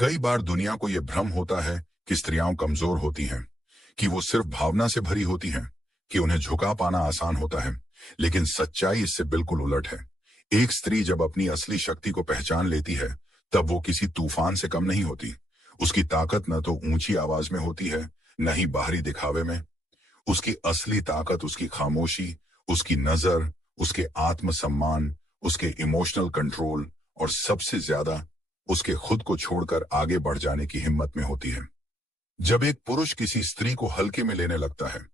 कई बार दुनिया को यह भ्रम होता है कि स्त्रियां कमजोर होती हैं, कि वो सिर्फ भावना से भरी होती हैं, कि उन्हें झुका पाना आसान होता है। लेकिन सच्चाई इससे बिल्कुल उलट है। एक स्त्री जब अपनी असली शक्ति को पहचान लेती है, तब वो किसी तूफान से कम नहीं होती। उसकी ताकत न तो ऊंची आवाज में होती है, न ही बाहरी दिखावे में। उसकी असली ताकत उसकी खामोशी, उसकी नजर, उसके आत्मसम्मान, उसके इमोशनल कंट्रोल और सबसे ज्यादा उसके खुद को छोड़कर आगे बढ़ जाने की हिम्मत में होती है। जब एक पुरुष किसी स्त्री को हल्के में लेने लगता है,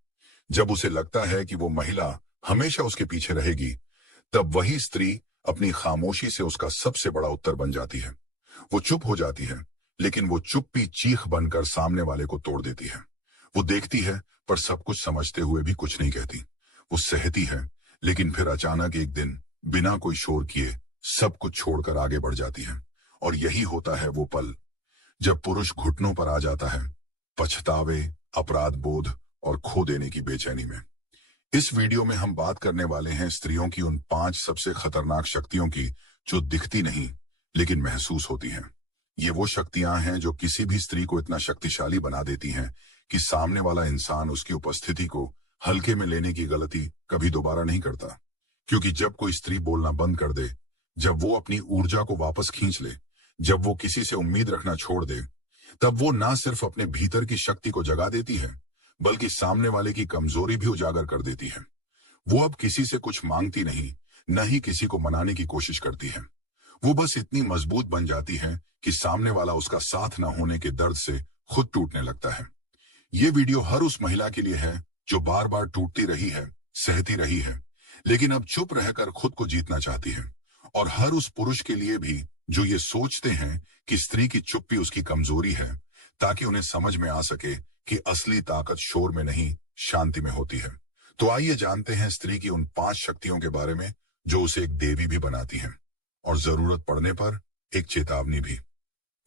जब उसे लगता है कि वो महिला हमेशा उसके पीछे रहेगी, तब वही स्त्री अपनी खामोशी से उसका सबसे बड़ा उत्तर बन जाती है। वो चुप हो जाती है, लेकिन वो चुप्पी चीख बनकर सामने वाले को तोड़ देती है। वो देखती है, पर सब कुछ समझते हुए भी कुछ नहीं कहती। वो सहती है, लेकिन फिर अचानक एक दिन बिना कोई शोर किए सब कुछ छोड़कर आगे बढ़ जाती है। और यही होता है वो पल जब पुरुष घुटनों पर आ जाता है, पछतावे, अपराध बोध और खो देने की बेचैनी में। इस वीडियो में हम बात करने वाले हैं स्त्रियों की उन 5 सबसे खतरनाक शक्तियों की, जो दिखती नहीं लेकिन महसूस होती हैं। ये वो शक्तियां हैं जो किसी भी स्त्री को इतना शक्तिशाली बना देती हैं कि सामने वाला इंसान उसकी उपस्थिति को हल्के में लेने की गलती कभी दोबारा नहीं करता। क्योंकि जब कोई स्त्री बोलना बंद कर दे, जब वो अपनी ऊर्जा को वापस खींच ले, जब वो किसी से उम्मीद रखना छोड़ दे, तब वो ना सिर्फ अपने भीतर की शक्ति को जगा देती है, बल्कि सामने वाले की कमजोरी भी उजागर कर देती है। वो अब किसी से कुछ मांगती नहीं, न ही किसी को मनाने की कोशिश करती है। वो बस इतनी मजबूत बन जाती है कि सामने वाला उसका साथ न होने के दर्द से खुद टूटने लगता है। ये वीडियो हर उस महिला के लिए है जो बार बार टूटती रही है, सहती रही है, लेकिन अब चुप रहकर खुद को जीतना चाहती है। और हर उस पुरुष के लिए भी जो ये सोचते हैं कि स्त्री की चुप्पी उसकी कमजोरी है, ताकि उन्हें समझ में आ सके कि असली ताकत शोर में नहीं, शांति में होती है। तो आइए जानते हैं स्त्री की उन 5 शक्तियों के बारे में जो उसे एक देवी भी बनाती हैं, और जरूरत पड़ने पर एक चेतावनी भी।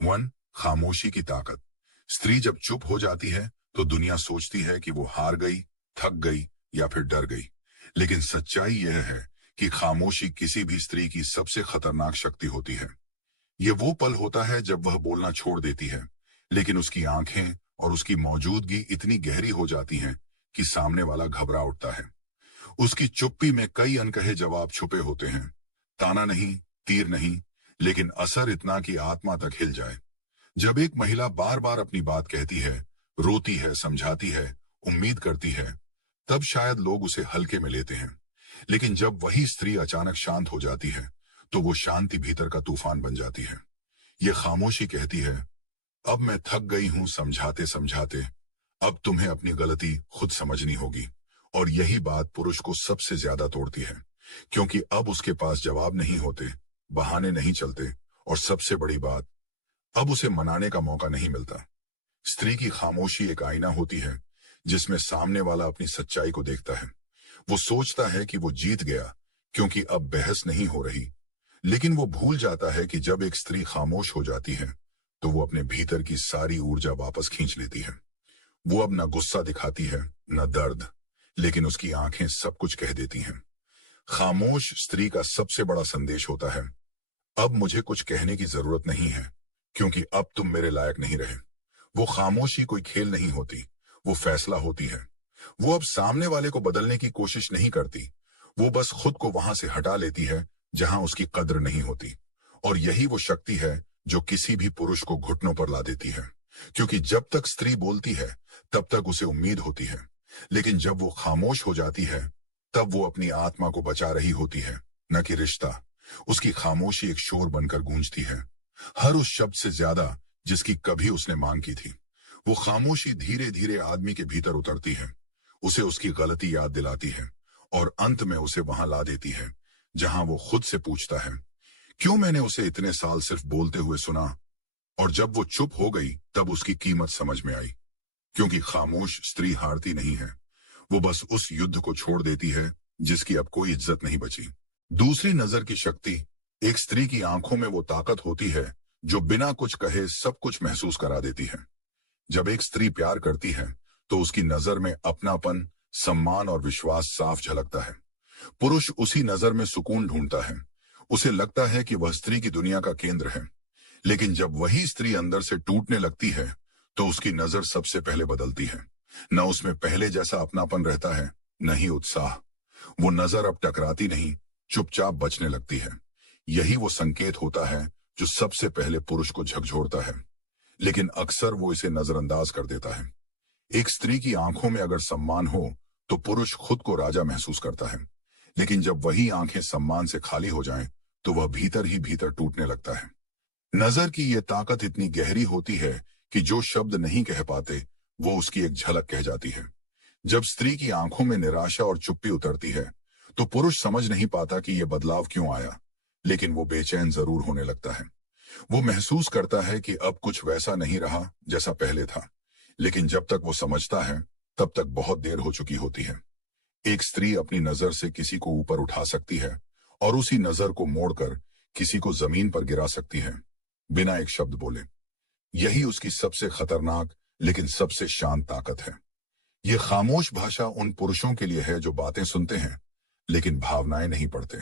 1. खामोशी की ताकत। स्त्री जब चुप हो जाती है तो दुनिया सोचती है कि वो हार गई, थक गई या फिर डर गई। लेकिन सच्चाई यह है कि खामोशी किसी भी स्त्री की सबसे खतरनाक शक्ति होती है। ये वो पल होता है जब वह बोलना छोड़ देती है, लेकिन उसकी आंखें और उसकी मौजूदगी इतनी गहरी हो जाती हैं कि सामने वाला घबरा उठता है। उसकी चुप्पी में कई अनकहे जवाब छुपे होते हैं। ताना नहीं, तीर नहीं, लेकिन असर इतना कि आत्मा तक हिल जाए। जब एक महिला बार बार अपनी बात कहती है, रोती है, समझाती है, उम्मीद करती है, तब शायद लोग उसे हल्के में लेते हैं। लेकिन जब वही स्त्री अचानक शांत हो जाती है, तो वो शांति भीतर का तूफान बन जाती है। ये खामोशी कहती है, अब मैं थक गई हूं समझाते समझाते, अब तुम्हें अपनी गलती खुद समझनी होगी। और यही बात पुरुष को सबसे ज्यादा तोड़ती है, क्योंकि अब उसके पास जवाब नहीं होते, बहाने नहीं चलते, और सबसे बड़ी बात, अब उसे मनाने का मौका नहीं मिलता। स्त्री की खामोशी एक आईना होती है, जिसमें सामने वाला अपनी सच्चाई को देखता है। वो सोचता है कि वो जीत गया, क्योंकि अब बहस नहीं हो रही। लेकिन वो भूल जाता है कि जब एक स्त्री खामोश हो जाती है, तो वो अपने भीतर की सारी ऊर्जा वापस खींच लेती है। वो अब न गुस्सा दिखाती है, न दर्द, लेकिन उसकी आंखें सब कुछ कह देती हैं। खामोश स्त्री का सबसे बड़ा संदेश होता है, अब मुझे कुछ कहने की जरूरत नहीं है, क्योंकि अब तुम मेरे लायक नहीं रहे। वो खामोशी कोई खेल नहीं होती, वो फैसला होती है। वो अब सामने वाले को बदलने की कोशिश नहीं करती, वो बस खुद को वहां से हटा लेती है जहां उसकी कद्र नहीं होती। और यही वो शक्ति है जो किसी भी पुरुष को घुटनों पर ला देती है। क्योंकि जब तक स्त्री बोलती है, तब तक उसे उम्मीद होती है, लेकिन जब वो खामोश हो जाती है, तब वो अपनी आत्मा को बचा रही होती है, न कि रिश्ता। उसकी खामोशी एक शोर बनकर गूंजती है, हर उस शब्द से ज्यादा जिसकी कभी उसने मांग की थी। वो खामोशी धीरे धीरे आदमी के भीतर उतरती है, उसे उसकी गलती याद दिलाती है, और अंत में उसे वहां ला देती है जहां वो खुद से पूछता है, क्यों मैंने उसे इतने साल सिर्फ बोलते हुए सुना। और जब वो चुप हो गई, तब उसकी कीमत समझ में आई। क्योंकि खामोश स्त्री हारती नहीं है, वो बस उस युद्ध को छोड़ देती है जिसकी अब कोई इज्जत नहीं बची। दूसरी नजर की शक्ति। एक स्त्री की आंखों में वो ताकत होती है जो बिना कुछ कहे सब कुछ महसूस करा देती है। जब एक स्त्री प्यार करती है, तो उसकी नजर में अपनापन, सम्मान और विश्वास साफ झलकता है। पुरुष उसी नजर में सुकून ढूंढता है। उसे लगता है कि वह स्त्री की दुनिया का केंद्र है। लेकिन जब वही स्त्री अंदर से टूटने लगती है तो उसकी नजर सबसे पहले बदलती है। न उसमें पहले जैसा अपनापन रहता है, न ही उत्साह। वो नजर अब टकराती नहीं, चुपचाप बचने लगती है। यही वो संकेत होता है जो सबसे पहले पुरुष को झकझोरता है, लेकिन अक्सर वो इसे नजरअंदाज कर देता है। एक स्त्री की आंखों में अगर सम्मान हो तो पुरुष खुद को राजा महसूस करता है, लेकिन जब वही आंखें सम्मान से खाली हो जाएं, तो वह भीतर ही भीतर टूटने लगता है। नजर की ये ताकत इतनी गहरी होती है कि जो शब्द नहीं कह पाते वो उसकी एक झलक कह जाती है। जब स्त्री की आंखों में निराशा और चुप्पी उतरती है तो पुरुष समझ नहीं पाता कि यह बदलाव क्यों आया, लेकिन वो बेचैन जरूर होने लगता है। वो महसूस करता है कि अब कुछ वैसा नहीं रहा जैसा पहले था, लेकिन जब तक वो समझता है तब तक बहुत देर हो चुकी होती है। एक स्त्री अपनी नजर से किसी को ऊपर उठा सकती है और उसी नजर को मोड़कर किसी को जमीन पर गिरा सकती है, बिना एक शब्द बोले। यही उसकी सबसे खतरनाक लेकिन सबसे शांत ताकत है। ये खामोश भाषा उन पुरुषों के लिए है जो बातें सुनते हैं लेकिन भावनाएं नहीं पढ़ते।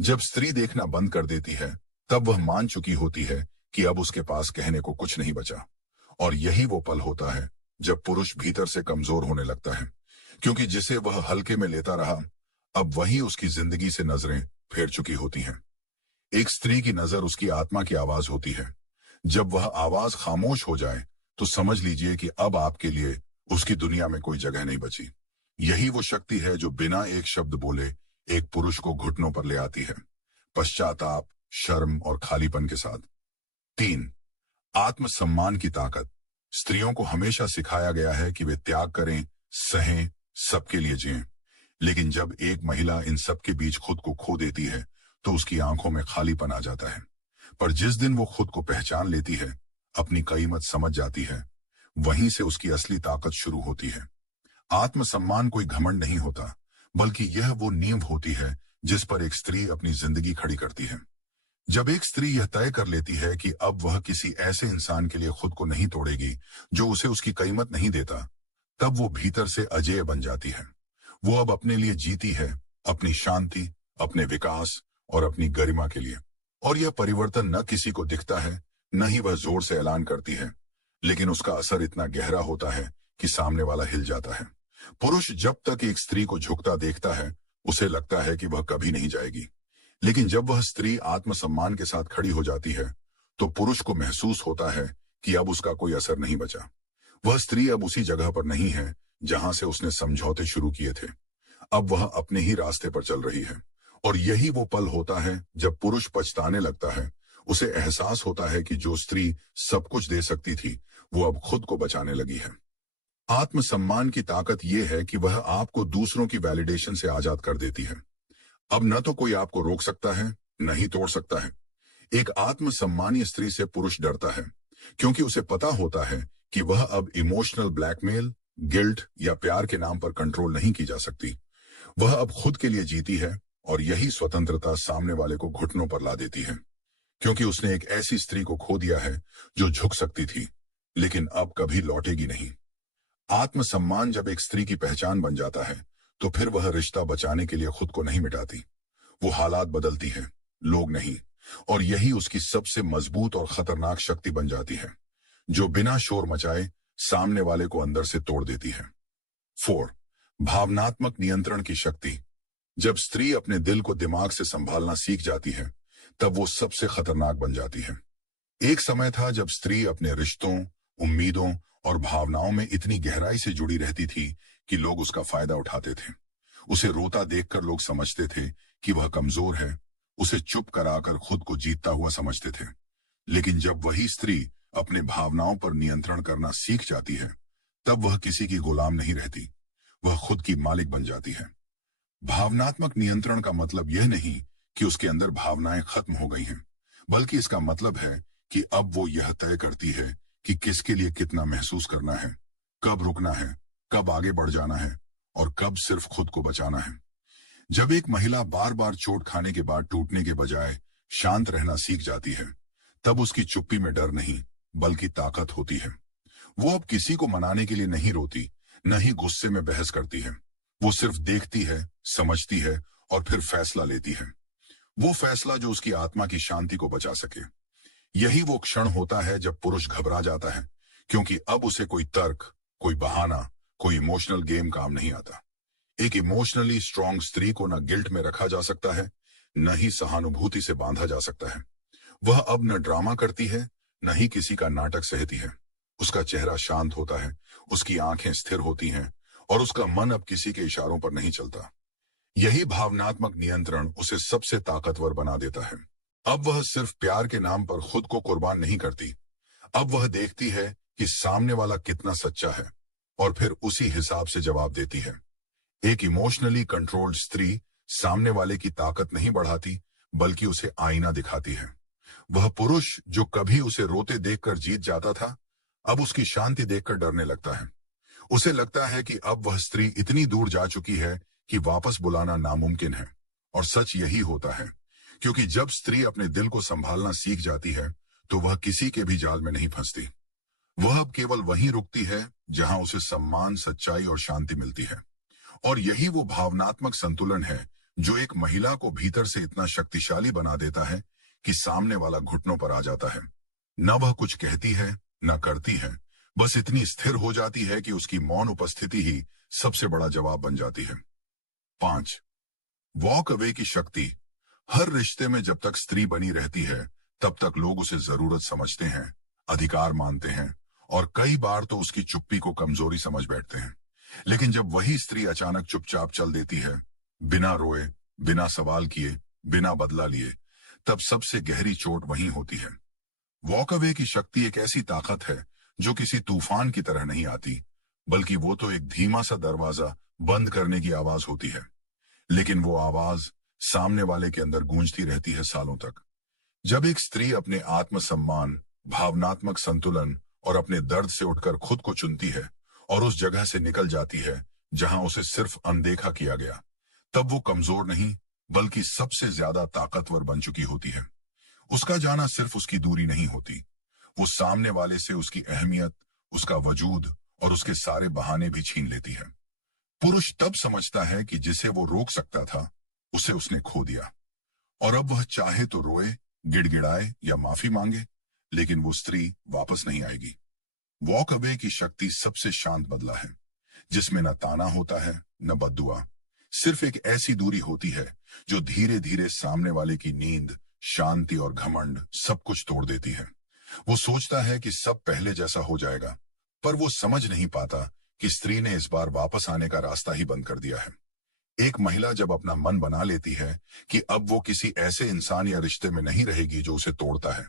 जब स्त्री देखना बंद कर देती है तब वह मान चुकी होती है कि अब उसके पास कहने को कुछ नहीं बचा। और यही वो पल होता है जब पुरुष भीतर से कमजोर होने लगता है, क्योंकि जिसे वह हल्के में लेता रहा अब वही उसकी जिंदगी से नजरें फेर चुकी होती हैं। एक स्त्री की नजर उसकी आत्मा की आवाज होती है। जब वह आवाज खामोश हो जाए तो समझ लीजिए कि अब आपके लिए उसकी दुनिया में कोई जगह नहीं बची। यही वो शक्ति है जो बिना एक शब्द बोले एक पुरुष को घुटनों पर ले आती है, पश्चाताप, शर्म और खालीपन के साथ। 3. आत्मसम्मान की ताकत। स्त्रियों को हमेशा सिखाया गया है कि वे त्याग करें, सहें, सबके लिए जिएं। लेकिन जब एक महिला इन सब के बीच खुद को खो देती है तो उसकी आंखों में खालीपन आ जाता है। पर जिस दिन वो खुद को पहचान लेती है, अपनी कीमत समझ जाती है, वहीं से उसकी असली ताकत शुरू होती है। आत्मसम्मान कोई घमंड नहीं होता, बल्कि यह वो नींव होती है जिस पर एक स्त्री अपनी जिंदगी खड़ी करती है। जब एक स्त्री यह तय कर लेती है कि अब वह किसी ऐसे इंसान के लिए खुद को नहीं तोड़ेगी जो उसे उसकी कीमत नहीं देता, तब वो भीतर से अजेय बन जाती है। वो अब अपने लिए जीती है, अपनी शांति, अपने विकास और अपनी गरिमा के लिए। और यह परिवर्तन न किसी को दिखता है, न ही वह जोर से ऐलान करती है, लेकिन उसका असर इतना गहरा होता है कि सामने वाला हिल जाता है। पुरुष जब तक एक स्त्री को झुकता देखता है, उसे लगता है कि वह कभी नहीं जाएगी। लेकिन जब वह स्त्री आत्मसम्मान के साथ खड़ी हो जाती है, तो पुरुष को महसूस होता है कि अब उसका कोई असर नहीं बचा। वह स्त्री अब उसी जगह पर नहीं है जहां से उसने समझौते शुरू किए थे। अब वह अपने ही रास्ते पर चल रही है। और यही वो पल होता है जब पुरुष पछताने लगता है। उसे एहसास होता है कि जो स्त्री सब कुछ दे सकती थी, वो अब खुद को बचाने लगी है। आत्मसम्मान की ताकत यह है कि वह आपको दूसरों की वैलिडेशन से आजाद कर देती है। अब न तो कोई आपको रोक सकता है, न ही तोड़ सकता है। एक आत्मसम्मानीय स्त्री से पुरुष डरता है, क्योंकि उसे पता होता है कि वह अब इमोशनल ब्लैकमेल, गिल्ट या प्यार के नाम पर कंट्रोल नहीं की जा सकती। वह अब खुद के लिए जीती है, और यही स्वतंत्रता सामने वाले को घुटनों पर ला देती है, क्योंकि उसने एक ऐसी स्त्री को खो दिया है जो झुक सकती थी, लेकिन अब कभी लौटेगी नहीं। आत्मसम्मान जब एक स्त्री की पहचान बन जाता है, तो फिर वह रिश्ता बचाने के लिए खुद को नहीं मिटाती। वो हालात बदलती है, लोग नहीं। और यही उसकी सबसे मजबूत और खतरनाक शक्ति बन जाती है, जो बिना शोर मचाए सामने वाले को अंदर से तोड़ देती है। 4. भावनात्मक नियंत्रण की शक्ति। जब स्त्री अपने दिल को दिमाग से संभालना सीख जाती है, तब वो सबसे खतरनाक बन जाती है। एक समय था जब स्त्री अपने रिश्तों, उम्मीदों और भावनाओं में इतनी गहराई से जुड़ी रहती थी कि लोग उसका फायदा उठाते थे। उसे रोता देखकर लोग समझते थे कि वह कमजोर है, उसे चुप कराकर खुद को जीतता हुआ समझते थे। लेकिन जब वही स्त्री अपने भावनाओं पर नियंत्रण करना सीख जाती है, तब वह किसी की गुलाम नहीं रहती, वह खुद की मालिक बन जाती है। भावनात्मक नियंत्रण का मतलब यह नहीं कि उसके अंदर भावनाएं खत्म हो गई हैं, बल्कि इसका मतलब है कि अब वो यह तय करती है कि किसके लिए कितना महसूस करना है, कब रुकना है, कब आगे बढ़ जाना है और कब सिर्फ खुद को बचाना है। जब एक महिला बार बार चोट खाने के बाद टूटने के बजाय शांत रहना सीख जाती है, तब उसकी चुप्पी में डर नहीं बल्कि ताकत होती है। वो अब किसी को मनाने के लिए नहीं रोती, न ही गुस्से में बहस करती है। वो सिर्फ देखती है, समझती है और फिर फैसला लेती है। वो फैसला जो उसकी आत्मा की शांति को बचा सके। यही वो क्षण होता है जब पुरुष घबरा जाता है, क्योंकि अब उसे कोई तर्क, कोई बहाना, कोई इमोशनल गेम काम नहीं आता। एक इमोशनली स्ट्रांग स्त्री को न गिल्ट में रखा जा सकता है, न ही सहानुभूति से बांधा जा सकता है। वह अब न ड्रामा करती है, न ही किसी का नाटक सहती है। उसका चेहरा शांत होता है, उसकी आंखें स्थिर होती हैं, और उसका मन अब किसी के इशारों पर नहीं चलता। यही भावनात्मक नियंत्रण उसे सबसे ताकतवर बना देता है। अब वह सिर्फ प्यार के नाम पर खुद को कुर्बान नहीं करती। अब वह देखती है कि सामने वाला कितना सच्चा है, और फिर उसी हिसाब से जवाब देती है। एक इमोशनली कंट्रोल्ड स्त्री सामने वाले की ताकत नहीं बढ़ाती, बल्कि उसे आईना दिखाती है। वह पुरुष जो कभी उसे रोते देखकर जीत जाता था, अब उसकी शांति देखकर डरने लगता है। उसे लगता है कि अब वह स्त्री इतनी दूर जा चुकी है कि वापस बुलाना नामुमकिन है। और सच यही होता है, क्योंकि जब स्त्री अपने दिल को संभालना सीख जाती है, तो वह किसी के भी जाल में नहीं फंसती। वह अब केवल वहीं रुकती है जहां उसे सम्मान, सच्चाई और शांति मिलती है। और यही वो भावनात्मक संतुलन है जो एक महिला को भीतर से इतना शक्तिशाली बना देता है कि सामने वाला घुटनों पर आ जाता है। न वह कुछ कहती है, न करती है, बस इतनी स्थिर हो जाती है कि उसकी मौन उपस्थिति ही सबसे बड़ा जवाब बन जाती है। 5. वॉक अवे की शक्ति। हर रिश्ते में जब तक स्त्री बनी रहती है, तब तक लोग उसे जरूरत समझते हैं, अधिकार मानते हैं, और कई बार तो उसकी चुप्पी को कमजोरी समझ बैठते हैं। लेकिन जब वही स्त्री अचानक चुपचाप चल देती है, बिना रोए, बिना सवाल किए, बिना बदला लिए, तब सबसे गहरी चोट वहीं होती है। वॉक अवे की शक्ति एक ऐसी ताकत है जो किसी तूफान की तरह नहीं आती, बल्कि वो तो एक धीमा सा दरवाजा बंद करने की आवाज होती है। लेकिन वो आवाज सामने वाले के अंदर गूंजती रहती है सालों तक। जब एक स्त्री अपने आत्मसम्मान, भावनात्मक संतुलन और अपने दर्द से उठकर खुद को चुनती है और उस जगह से निकल जाती है जहां उसे सिर्फ अनदेखा किया गया, तब वो कमजोर नहीं, बल्कि सबसे ज्यादा ताकतवर बन चुकी होती है। उसका जाना सिर्फ उसकी दूरी नहीं होती, वो सामने वाले से उसकी अहमियत, उसका वजूद और उसके सारे बहाने भी छीन लेती है। पुरुष तब समझता है कि जिसे वो रोक सकता था, उसे उसने खो दिया, और अब वह चाहे तो रोए, गिड़गिड़ाए या माफी मांगे, लेकिन वो स्त्री वापस नहीं आएगी। वॉक अवे की शक्ति सबसे शांत बदला है, जिसमें न ताना होता है, न बद्दुआ। सिर्फ एक ऐसी दूरी होती है जो धीरे धीरे सामने वाले की नींद, शांति और घमंड सब कुछ तोड़ देती है। वो सोचता है कि सब पहले जैसा हो जाएगा, पर वो समझ नहीं पाता कि स्त्री ने इस बार वापस आने का रास्ता ही बंद कर दिया है। एक महिला जब अपना मन बना लेती है कि अब वो किसी ऐसे इंसान या रिश्ते में नहीं रहेगी जो उसे तोड़ता है,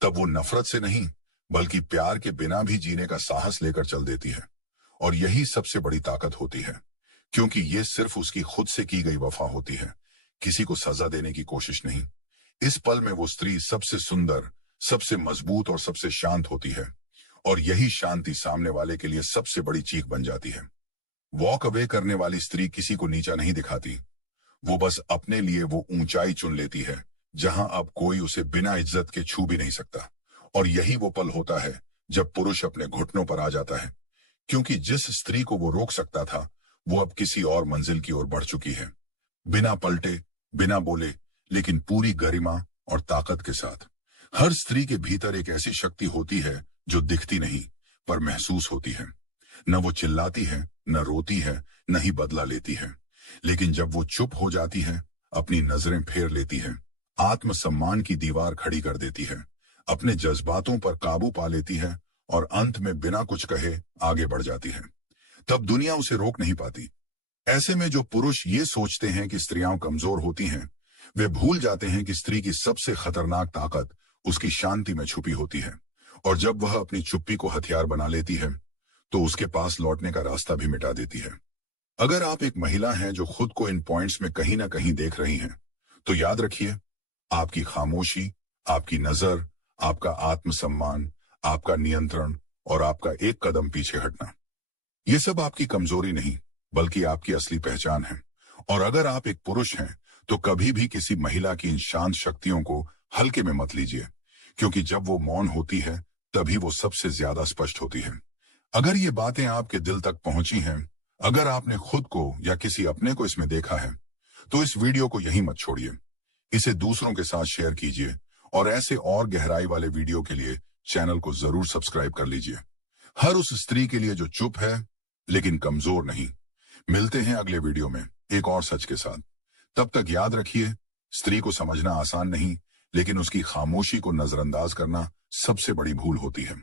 तब वो नफरत से नहीं, बल्कि प्यार के बिना भी जीने का साहस लेकर चल देती है। और यही सबसे बड़ी ताकत होती है, क्योंकि ये सिर्फ उसकी खुद से की गई वफा होती है, किसी को सजा देने की कोशिश नहीं। इस पल में वो स्त्री सबसे सुंदर, सबसे मजबूत और सबसे शांत होती है, और यही शांति सामने वाले के लिए सबसे बड़ी चीख बन जाती है। वॉक अवे करने वाली स्त्री किसी को नीचा नहीं दिखाती, वो बस अपने लिए वो ऊंचाई चुन लेती है जहां अब कोई उसे बिना इज्जत के छू भी नहीं सकता। और यही वो पल होता है जब पुरुष अपने घुटनों पर आ जाता है, क्योंकि जिस स्त्री को वो रोक सकता था, वो अब किसी और मंजिल की ओर बढ़ चुकी है, बिना पलटे, बिना बोले, लेकिन पूरी गरिमा और ताकत के साथ। हर स्त्री के भीतर एक ऐसी शक्ति होती है जो दिखती नहीं, पर महसूस होती है। न वो चिल्लाती है, न रोती है, न ही बदला लेती है, लेकिन जब वो चुप हो जाती है, अपनी नजरें फेर लेती है, आत्मसम्मान की दीवार खड़ी कर देती है, अपने जज्बातों पर काबू पा लेती है, और अंत में बिना कुछ कहे आगे बढ़ जाती है, तब दुनिया उसे रोक नहीं पाती। ऐसे में जो पुरुष ये सोचते हैं कि स्त्रियां कमजोर होती हैं, वे भूल जाते हैं कि स्त्री की सबसे खतरनाक ताकत उसकी शांति में छुपी होती है। और जब वह अपनी चुप्पी को हथियार बना लेती है, तो उसके पास लौटने का रास्ता भी मिटा देती है। अगर आप एक महिला हैं जो खुद को इन पॉइंट्स में कहीं ना कहीं देख रही हैं, तो याद रखिए, आपकी खामोशी, आपकी नजर, आपका आत्मसम्मान, आपका नियंत्रण और आपका एक कदम पीछे हटना, ये सब आपकी कमजोरी नहीं, बल्कि आपकी असली पहचान है। और अगर आप एक पुरुष हैं, तो कभी भी किसी महिला की इन शांत शक्तियों को हल्के में मत लीजिए, क्योंकि जब वो मौन होती है, तभी वो सबसे ज्यादा स्पष्ट होती है। अगर ये बातें आपके दिल तक पहुंची हैं, अगर आपने खुद को या किसी अपने को इसमें देखा है, तो इस वीडियो को यहीं मत छोड़िए, इसे दूसरों के साथ शेयर कीजिए और ऐसे और गहराई वाले वीडियो के लिए चैनल को जरूर सब्सक्राइब कर लीजिए। हर उस स्त्री के लिए जो चुप है लेकिन कमजोर नहीं। मिलते हैं अगले वीडियो में एक और सच के साथ। तब तक याद रखिए, स्त्री को समझना आसान नहीं, लेकिन उसकी खामोशी को नजरअंदाज करना सबसे बड़ी भूल होती है।